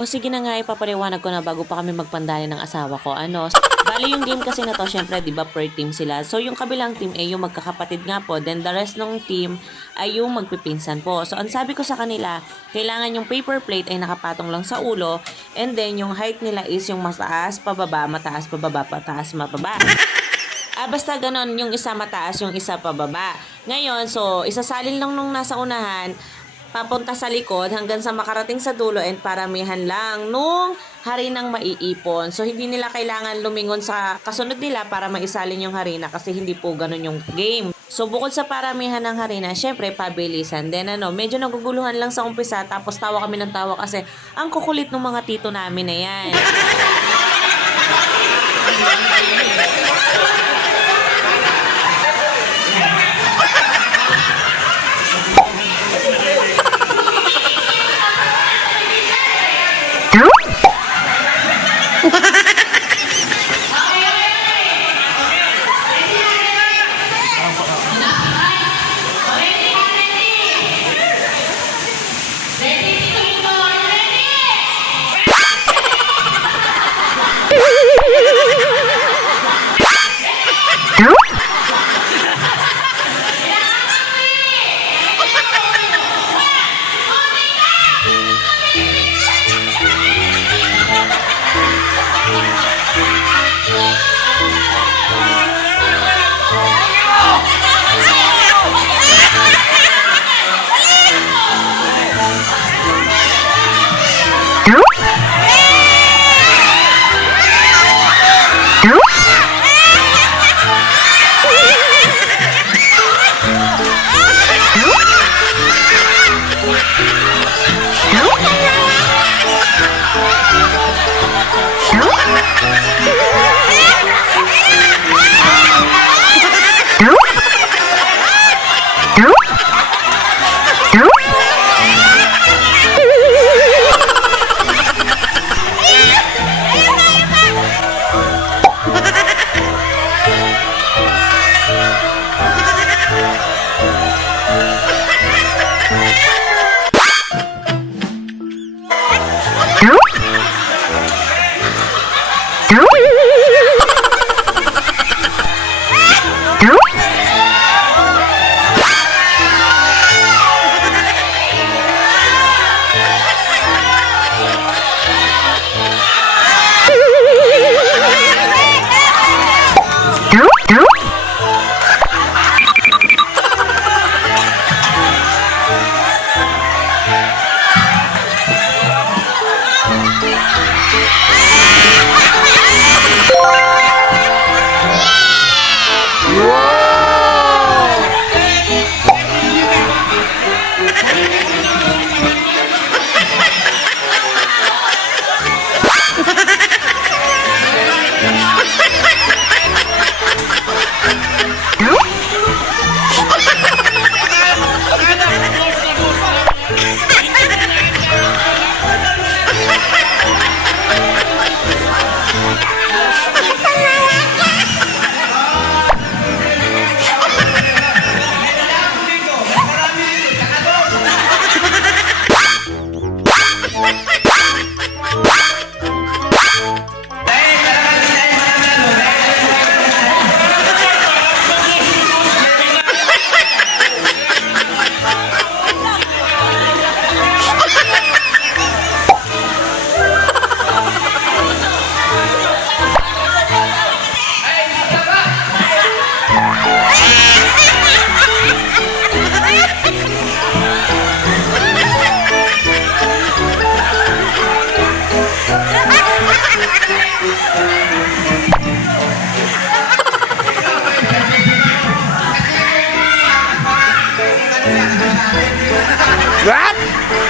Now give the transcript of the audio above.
O sige na nga, ipapaliwanag ko na bago pa kami magpandali ng asawa ko. Bali yung game kasi na to, syempre, di ba, per team sila. So, yung kabilang team ay yung magkakapatid nga po. Then, the rest ng team ay yung magpipinsan po. So, ang sabi ko sa kanila, kailangan yung paper plate ay nakapatong lang sa ulo. And then, yung height nila is yung mataas, pababa, mataas, pababa, mataas, mababa. Basta ganon, yung isa mataas, yung isa pababa. Ngayon, so, isasalin lang nung nasa unahan, papunta sa likod hanggang sa makarating sa dulo and paramihan lang nung harinang maiipon. So, hindi nila kailangan lumingon sa kasunod nila para maisalin yung harina kasi hindi po ganun yung game. So, bukod sa paramihan ng harina, syempre, pabilisan. Then, medyo naguguluhan lang sa umpisa tapos tawa kami ng tawa kasi ang kukulit ng mga tito namin na yan. What?